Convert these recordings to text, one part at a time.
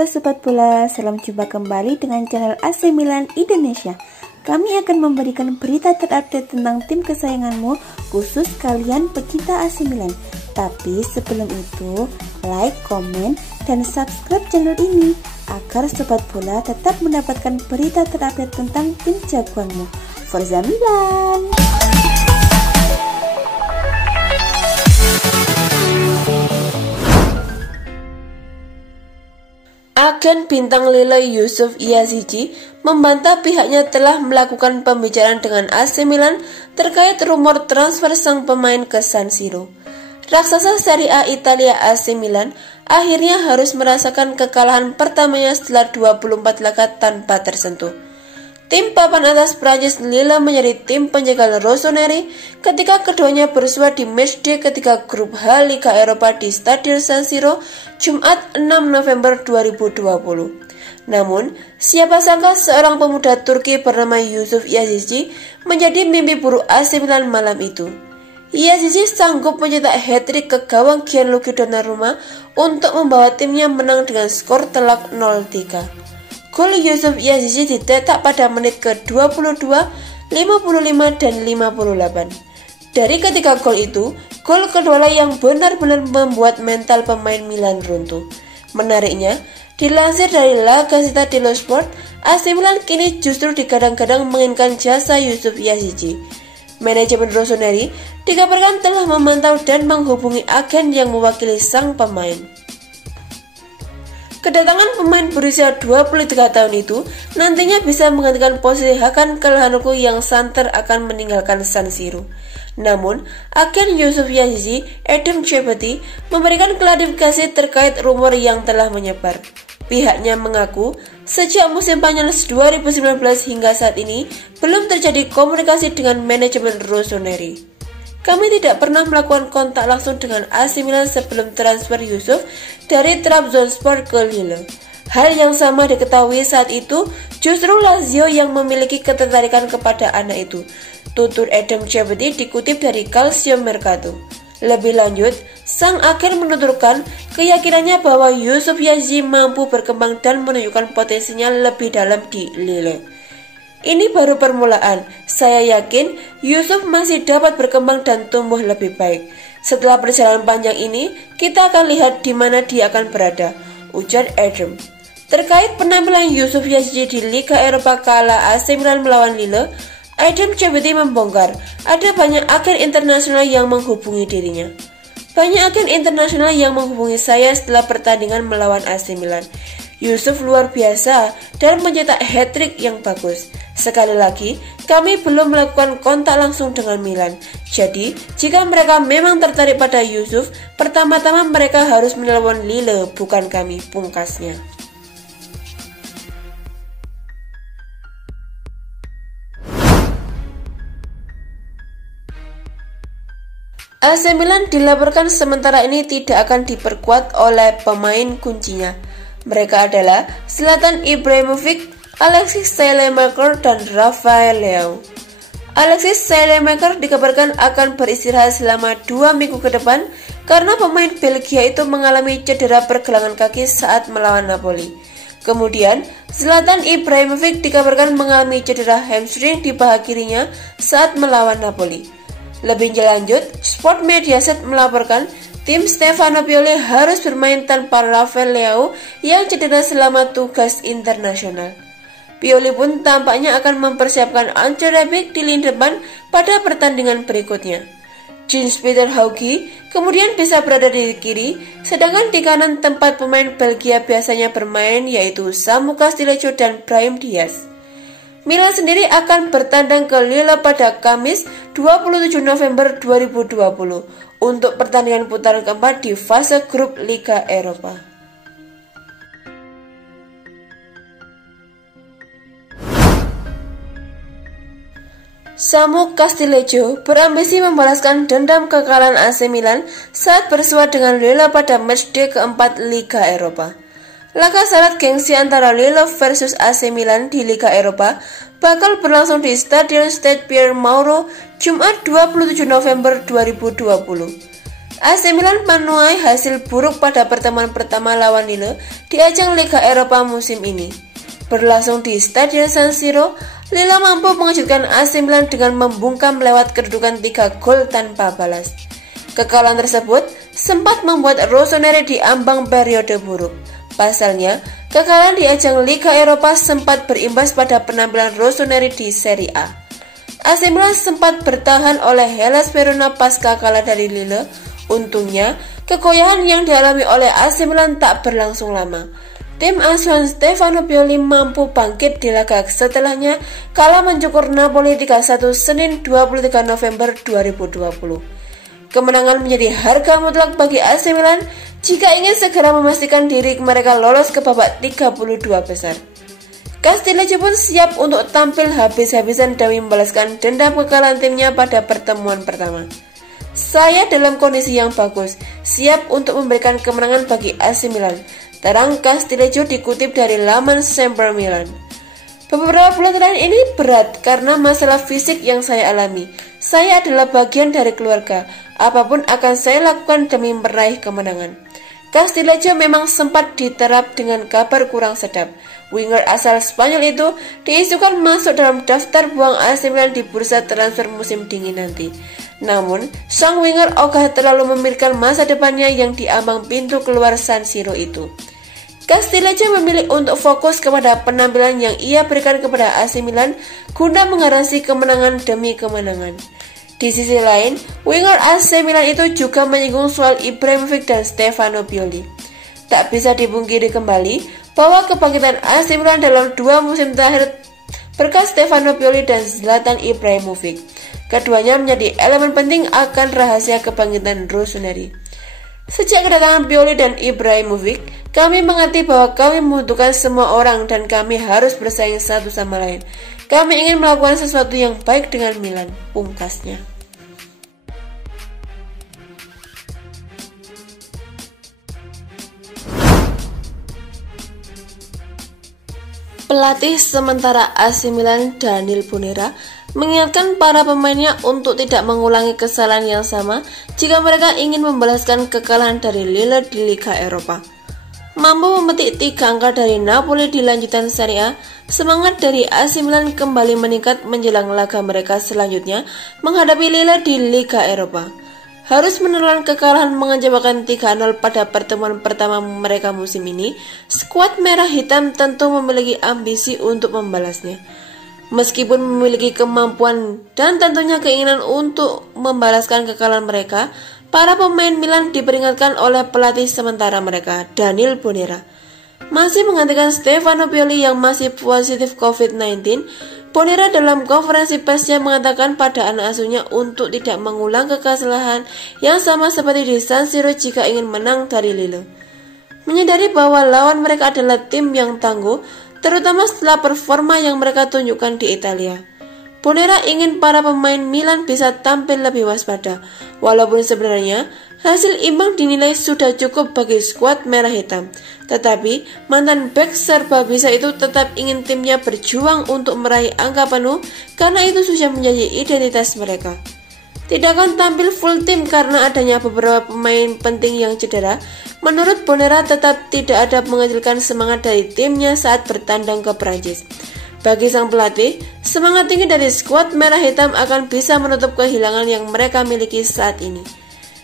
Halo Sobat Bola, salam jumpa kembali dengan channel AC Milan Indonesia. Kami akan memberikan berita terupdate tentang tim kesayanganmu, khusus kalian pecinta AC Milan. Tapi sebelum itu, like, komen, dan subscribe channel ini agar Sobat Bola tetap mendapatkan berita terupdate tentang tim jagoanmu. Forza Milan! Agen bintang Lille Yusuf Yazici membantah pihaknya telah melakukan pembicaraan dengan AC Milan terkait rumor transfer sang pemain ke San Siro. Raksasa Serie A Italia AC Milan akhirnya harus merasakan kekalahan pertamanya setelah 24 laga tanpa tersentuh. Tim papan atas Prancis Lille menjadi tim penjagal Rossoneri ketika keduanya bersua di matchday ketiga grup H Liga Eropa di Stadion San Siro Jumat 6 November 2020. Namun, siapa sangka seorang pemuda Turki bernama Yusuf Yazici menjadi mimpi buruk AC Milan malam itu. Yazici sanggup mencetak hat-trick ke gawang Gianluigi Donnarumma untuk membawa timnya menang dengan skor telak 0-3. Gol Yusuf Yazici dicetak pada menit ke-22, 55, dan 58. Dari ketiga gol itu, gol kedualah yang benar-benar membuat mental pemain Milan runtuh. Menariknya, dilansir dari La Gazzetta dello Sport, AC Milan kini justru digadang-gadang menginginkan jasa Yusuf Yazici. Manajemen Rossoneri dikabarkan telah memantau dan menghubungi agen yang mewakili sang pemain. Kedatangan pemain berusia 23 tahun itu nantinya bisa menggantikan posisi Hakan Calhanoglu yang santer akan meninggalkan San Siro. Namun, agen Yusuf Yazici, Adam Chapati, memberikan klarifikasi terkait rumor yang telah menyebar. Pihaknya mengaku, sejak musim panas 2019 hingga saat ini, belum terjadi komunikasi dengan manajemen Rossoneri. Kami tidak pernah melakukan kontak langsung dengan AC Milan sebelum transfer Yusuf dari Trabzonspor ke Lille. Hal yang sama diketahui saat itu justru Lazio yang memiliki ketertarikan kepada anak itu. Tutur Adam Chapati dikutip dari Calcio Mercato. Lebih lanjut, sang agen menuturkan keyakinannya bahwa Yusuf Yazici mampu berkembang dan menunjukkan potensinya lebih dalam di Lille. Ini baru permulaan, saya yakin Yusuf masih dapat berkembang dan tumbuh lebih baik. Setelah perjalanan panjang ini, kita akan lihat di mana dia akan berada, ujar Adam. Terkait penampilan Yusuf Yazici di Liga Eropa kala AC Milan melawan Lille, Adam Chapati membongkar ada banyak agen internasional yang menghubungi dirinya. Banyak agen internasional yang menghubungi saya setelah pertandingan melawan AC Milan. Yusuf luar biasa dan mencetak hat-trick yang bagus. Sekali lagi, kami belum melakukan kontak langsung dengan Milan. Jadi, jika mereka memang tertarik pada Yusuf, pertama-tama mereka harus menelepon Lille, bukan kami, pungkasnya. AC Milan dilaporkan sementara ini tidak akan diperkuat oleh pemain kuncinya. Mereka adalah Zlatan Ibrahimovic, Alexis Saelemaekers, dan Rafael Leao. Alexis Saelemaekers dikabarkan akan beristirahat selama 2 minggu ke depan karena pemain Belgia itu mengalami cedera pergelangan kaki saat melawan Napoli. Kemudian, Zlatan Ibrahimovic dikabarkan mengalami cedera hamstring di paha kirinya saat melawan Napoli. Lebih lanjut, Sport Mediaset melaporkan tim Stefano Pioli harus bermain tanpa Rafael Leao yang cedera selama tugas internasional. Pioli pun tampaknya akan mempersiapkan Ante Rebic di lini depan pada pertandingan berikutnya. Jens-Peter Hauge kemudian bisa berada di kiri, sedangkan di kanan tempat pemain Belgia biasanya bermain yaitu Samu Castillejo dan Brahim Diaz. Milan sendiri akan bertandang ke Lille pada Kamis 27 November 2020 untuk pertandingan putaran keempat di fase grup Liga Eropa. Samu Castillejo berambisi membalaskan dendam kekalahan AC Milan saat bersua dengan Lille pada matchday keempat Liga Eropa. Laga syarat gengsi antara Lille versus AC Milan di Liga Eropa bakal berlangsung di Stadion Stade Pierre Mauro Jumat 27 November 2020. AC Milan menuai hasil buruk pada pertemuan pertama lawan Lille di ajang Liga Eropa musim ini. Berlangsung di Stadion San Siro, Lille mampu mengejutkan AC Milan dengan membungkam lewat kedudukan 3 gol tanpa balas. Kekalahan tersebut sempat membuat Rossoneri diambang periode buruk. Pasalnya, kekalahan di ajang Liga Eropa sempat berimbas pada penampilan Rossoneri di Serie A. AC Milan sempat bertahan oleh Hellas Verona pasca kalah dari Lille. Untungnya, kegoyahan yang dialami oleh AC Milan tak berlangsung lama. Tim asuhan Stefano Pioli mampu bangkit di laga setelahnya kalah mencukur Napoli 3-1 Senin 23 November 2020. Kemenangan menjadi harga mutlak bagi AC Milan jika ingin segera memastikan diri mereka lolos ke babak 32 besar. Castiglieco pun siap untuk tampil habis-habisan demi membalaskan dendam kekalahan timnya pada pertemuan pertama. Saya dalam kondisi yang bagus, siap untuk memberikan kemenangan bagi AC Milan, terang Castiglieco dikutip dari laman Sempre Milan. Beberapa bulan terakhir ini berat karena masalah fisik yang saya alami. Saya adalah bagian dari keluarga, apapun akan saya lakukan demi meraih kemenangan. Castiglieco memang sempat diterap dengan kabar kurang sedap. Winger asal Spanyol itu diisukan masuk dalam daftar buang AC Milan di bursa transfer musim dingin nanti. Namun, sang winger ogah terlalu memikirkan masa depannya yang diambang pintu keluar San Siro itu. Castiglieco memilih untuk fokus kepada penampilan yang ia berikan kepada AC Milan guna mengarasi kemenangan demi kemenangan. Di sisi lain, winger AC Milan itu juga menyinggung soal Ibrahimovic dan Stefano Pioli. Tak bisa dipungkiri kembali bahwa kebangkitan AC Milan dalam 2 musim terakhir berkat Stefano Pioli dan Zlatan Ibrahimovic. Keduanya menjadi elemen penting akan rahasia kebangkitan Rossoneri. Sejak kedatangan Pioli dan Ibrahimovic, kami mengerti bahwa kami membutuhkan semua orang dan kami harus bersaing satu sama lain. Kami ingin melakukan sesuatu yang baik dengan Milan, pungkasnya. Pelatih sementara AC Milan Daniel Bonera mengingatkan para pemainnya untuk tidak mengulangi kesalahan yang sama jika mereka ingin membalaskan kekalahan dari Lille di Liga Eropa. Mampu memetik 3 angka dari Napoli di lanjutan Serie A, semangat dari AC Milan kembali meningkat menjelang laga mereka selanjutnya menghadapi Lille di Liga Eropa. Harus menelan kekalahan mengecewakan 3-0 pada pertemuan pertama mereka musim ini, skuad merah hitam tentu memiliki ambisi untuk membalasnya. Meskipun memiliki kemampuan dan tentunya keinginan untuk membalaskan kekalahan mereka, para pemain Milan diperingatkan oleh pelatih sementara mereka, Daniel Bonera. Masih menggantikan Stefano Pioli yang masih positif COVID-19, Bonera dalam konferensi persnya mengatakan pada anak asuhnya untuk tidak mengulang kesalahan yang sama seperti di San Siro jika ingin menang dari Lille. Menyadari bahwa lawan mereka adalah tim yang tangguh, terutama setelah performa yang mereka tunjukkan di Italia. Bonera ingin para pemain Milan bisa tampil lebih waspada, walaupun sebenarnya hasil imbang dinilai sudah cukup bagi skuad merah hitam. Tetapi mantan bek serba bisa itu tetap ingin timnya berjuang untuk meraih angka penuh karena itu sudah menjadi identitas mereka. Tidak akan tampil full tim karena adanya beberapa pemain penting yang cedera. Menurut Bonera tetap tidak ada mengecilkan semangat dari timnya saat bertandang ke Prancis. Bagi sang pelatih, semangat tinggi dari skuad merah hitam akan bisa menutup kehilangan yang mereka miliki saat ini.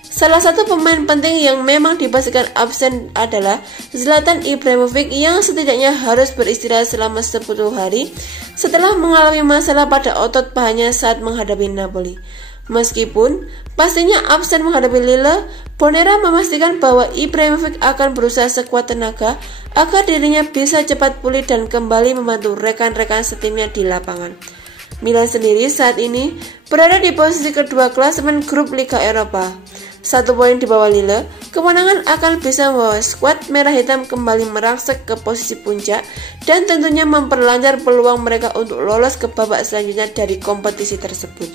Salah satu pemain penting yang memang dipastikan absen adalah Zlatan Ibrahimovic yang setidaknya harus beristirahat selama 10 hari setelah mengalami masalah pada otot pahanya saat menghadapi Napoli. Meskipun pastinya absen menghadapi Lille, Bonera memastikan bahwa Ibrahimovic akan berusaha sekuat tenaga agar dirinya bisa cepat pulih dan kembali membantu rekan-rekan setimnya di lapangan. Milan sendiri saat ini berada di posisi kedua klasemen grup Liga Eropa. 1 poin di bawah Lille, kemenangan akan bisa membawa skuad merah hitam kembali merangsek ke posisi puncak dan tentunya memperlancar peluang mereka untuk lolos ke babak selanjutnya dari kompetisi tersebut.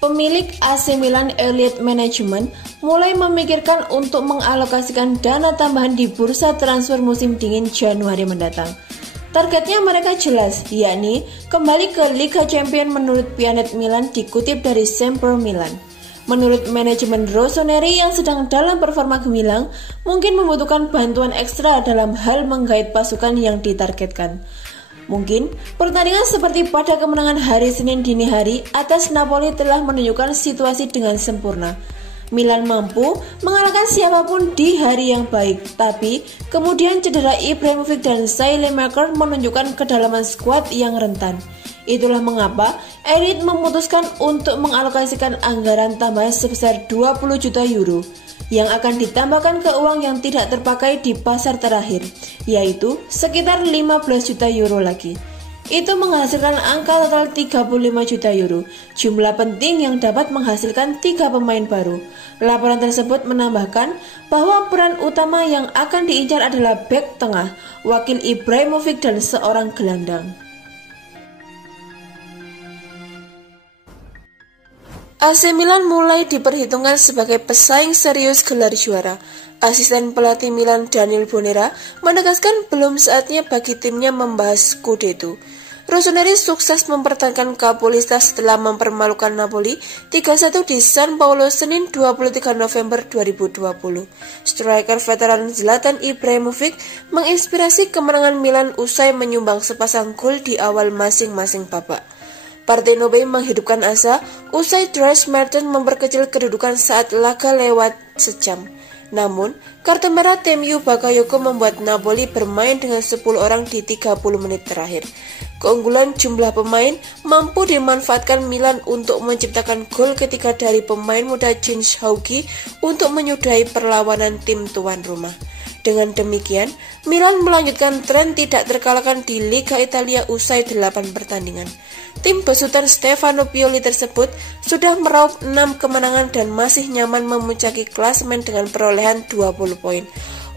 Pemilik AC Milan Elliott Management mulai memikirkan untuk mengalokasikan dana tambahan di bursa transfer musim dingin Januari mendatang. Targetnya mereka jelas, yakni kembali ke Liga Champions menurut Pianet Milan dikutip dari Sempre Milan. Menurut manajemen Rossoneri yang sedang dalam performa gemilang, mungkin membutuhkan bantuan ekstra dalam hal menggait pasukan yang ditargetkan. Mungkin pertandingan seperti pada kemenangan hari Senin dini hari atas Napoli telah menunjukkan situasi dengan sempurna. Milan mampu mengalahkan siapapun di hari yang baik, tapi kemudian cedera Ibrahimovic dan Saelemaekers menunjukkan kedalaman skuad yang rentan. Itulah mengapa Erit memutuskan untuk mengalokasikan anggaran tambahan sebesar 20 juta euro yang akan ditambahkan ke uang yang tidak terpakai di pasar terakhir, yaitu sekitar 15 juta euro lagi. Itu menghasilkan angka total 35 juta euro, jumlah penting yang dapat menghasilkan 3 pemain baru. Laporan tersebut menambahkan bahwa peran utama yang akan diincar adalah bek tengah, wakil Ibrahimovic dan seorang gelandang. AC Milan mulai diperhitungkan sebagai pesaing serius gelar juara. Asisten pelatih Milan Daniel Bonera menegaskan belum saatnya bagi timnya membahas Scudetto. Rossoneri sukses mempertahankan Capolista setelah mempermalukan Napoli 3-1 di San Paolo Senin 23 November 2020. Striker veteran Zlatan Ibrahimovic menginspirasi kemenangan Milan usai menyumbang sepasang gol di awal masing-masing babak. Partenopei menghidupkan asa usai Dries Mertens memperkecil kedudukan saat laga lewat sejam. Namun, kartu merah Temiu Bakayoko membuat Napoli bermain dengan 10 orang di 30 menit terakhir. Keunggulan jumlah pemain mampu dimanfaatkan Milan untuk menciptakan gol ketiga dari pemain muda Jens Haugi untuk menyudahi perlawanan tim tuan rumah. Dengan demikian, Milan melanjutkan tren tidak terkalahkan di Liga Italia usai 8 pertandingan. Tim besutan Stefano Pioli tersebut sudah meraup 6 kemenangan dan masih nyaman memuncaki klasemen dengan perolehan 20 poin.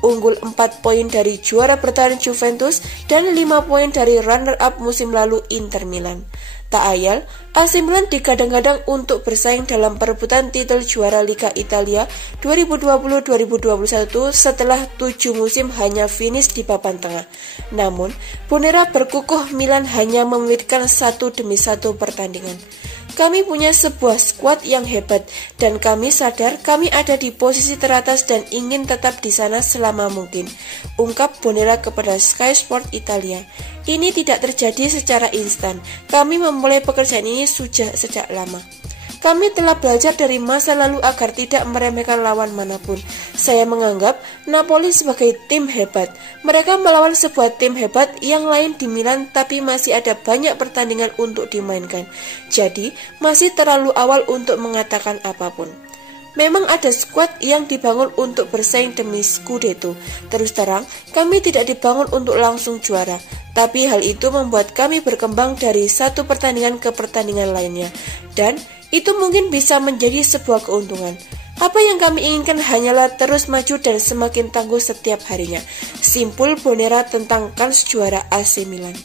Unggul 4 poin dari juara bertahan Juventus dan 5 poin dari runner-up musim lalu Inter Milan. Tak ayal, AC Milan digadang-gadang untuk bersaing dalam perebutan titel juara Liga Italia 2020-2021 setelah 7 musim hanya finish di papan tengah. Namun, Bonera berkukuh Milan hanya memikirkan 1 demi 1 pertandingan. Kami punya sebuah skuad yang hebat dan kami sadar kami ada di posisi teratas dan ingin tetap di sana selama mungkin, ungkap Bonera kepada Sky Sport Italia. Ini tidak terjadi secara instan. Kami memulai pekerjaan ini sejak lama. Kami telah belajar dari masa lalu agar tidak meremehkan lawan manapun. Saya menganggap Napoli sebagai tim hebat. Mereka melawan sebuah tim hebat yang lain di Milan, tapi masih ada banyak pertandingan untuk dimainkan. Jadi, masih terlalu awal untuk mengatakan apapun. Memang ada skuad yang dibangun untuk bersaing demi Scudetto. Terus terang, kami tidak dibangun untuk langsung juara. Tapi hal itu membuat kami berkembang dari satu pertandingan ke pertandingan lainnya. Dan itu mungkin bisa menjadi sebuah keuntungan. Apa yang kami inginkan hanyalah terus maju dan semakin tangguh setiap harinya. Simpul Bonera tentang kans juara AC Milan.